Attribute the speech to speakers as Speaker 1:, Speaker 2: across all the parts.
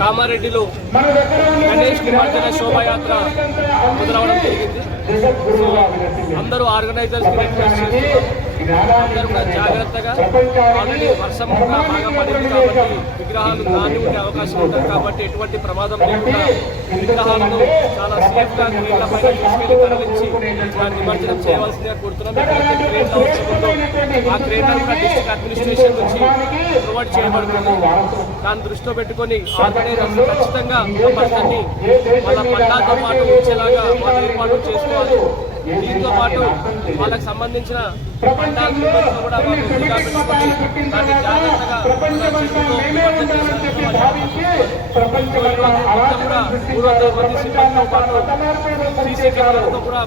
Speaker 1: కామారెడ్డిలో గణేష్ నిమజ్జన శోభాయాత్ర మొదలవడం జరిగింది. అందరూ ఆర్గనైజర్స్ అందరూ కూడా జాగ్రత్తగా ఆల్రెడీ వర్షం కూడా బాగా పడింది కాబట్టి విగ్రహాలు నాని ఉండే అవకాశం ఉంటుంది కాబట్టి ఎటువంటి ప్రమాదం లేకుండా విగ్రహాలను చాలా సేఫ్గా నీళ్ళ పైన తీసుకెళ్ళి తరలించి దాన్ని నిమజ్జనం చేయవలసిందిగా కోరుతున్నాం. ఎక్కడైతే క్రేన్ అవసరం ఆ క్రేన్ కూడా డిస్ట్రిక్ట్ అడ్మినిస్ట్రేషన్ నుంచి ప్రొవైడ్ చేయబడుతుంది. దాన్ని దృష్టిలో పెట్టుకొని ఆర్గనైజర్స్ ఖచ్చితంగా వాళ్ళ పట్టాతో పాటు ఉంచేలాగా వాళ్ళు ఏర్పాటు చేసుకోవాలి దీంతో పాటు వాళ్ళకి సంబంధించిన పండాల నిర్వహణ కూడా వాళ్ళు నిఘా పెట్టుకొని దాన్ని జాగ్రత్తగా మన చేతుల్లో నిమజ్జనం చేసేందుకు వాళ్ళు మొత్తం కూడా మూడు వందల మంది సిబ్బందితో పాటు సీసీ కెమెరాలతో కూడా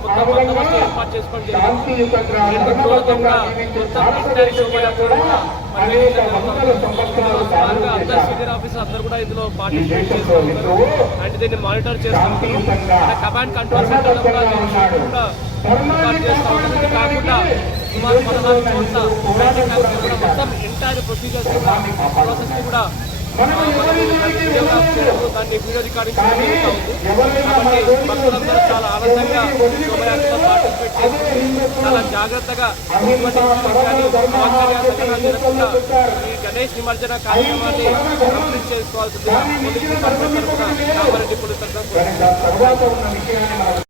Speaker 1: సుమారుగా అందరు సీనియర్ ఆఫీసర్ అందరూ కూడా ఇందులో పార్టిసిపేట్ కాకుండా సుమారు పదహారు బ్యాంకింగ్ మొత్తం ఎంటైర్ ప్రొసీజర్స్ ప్రాసెస్ కూడా దాన్ని వీడియో రికార్డింగ్ జరుగుతూ ఉంది. కాబట్టి భక్తులందరూ చాలా ఆనందంగా శోభయాత్రలో పార్టిసిపేట్ చేసి చాలా జాగ్రత్తగా జరగకుండా ఈ గణేష్ నిమజ్జన కార్యక్రమాన్ని కంప్లీట్ చేసుకోవాల్సింది పోలీస్ డిపార్ట్మెంట్ తరఫున కామారెడ్డి పోలీస్ తరఫున